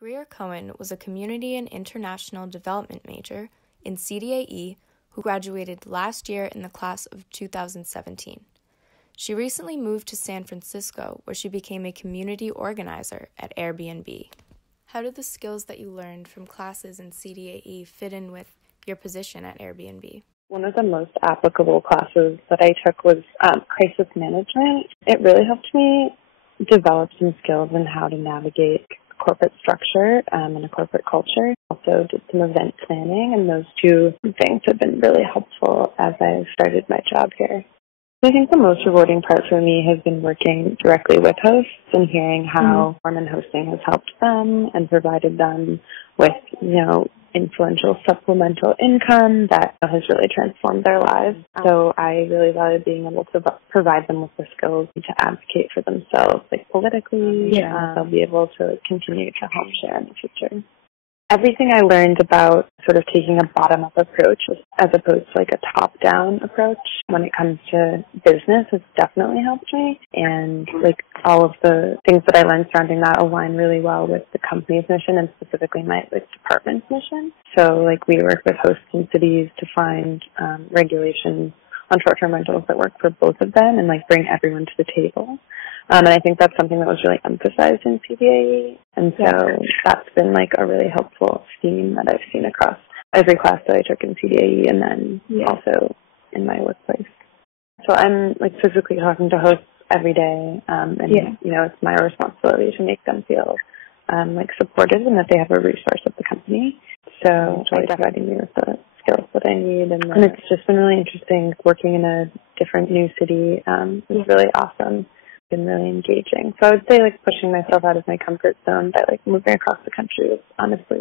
Greer Cohen was a Community and International Development major in CDAE who graduated last year in the class of 2017. She recently moved to San Francisco, where she became a community organizer at Airbnb. How did the skills that you learned from classes in CDAE fit in with your position at Airbnb? One of the most applicable classes that I took was crisis management. It really helped me develop some skills in how to navigate corporate structure and a corporate culture. Also did some event planning, and those two things have been really helpful as I've started my job here. I think the most rewarding part for me has been working directly with hosts and hearing how Mormon hosting has helped them and provided them with, influential supplemental income that has really transformed their lives. So I really value being able to provide them with the skills to advocate for themselves, politically. They'll be able to continue to home share in the future. Everything I learned about sort of taking a bottom-up approach as opposed to a top-down approach when it comes to business has definitely helped me. And all of the things that I learned surrounding that align really well with the company's mission and specifically my department's mission. So we work with hosts in cities to find regulations on short-term rentals that work for both of them and bring everyone to the table. And I think that's something that was really emphasized in CDAE. And so that's been a really helpful theme that I've seen across every class that I took in CDAE and then also in my workplace. So I'm physically talking to hosts every day. It's my responsibility to make them feel supported and that they have a resource at the company. So providing me with the skills that I need. And it's just been really interesting working in a different new city. It's really awesome. Been really engaging. So I would say pushing myself out of my comfort zone by moving across the country was honestly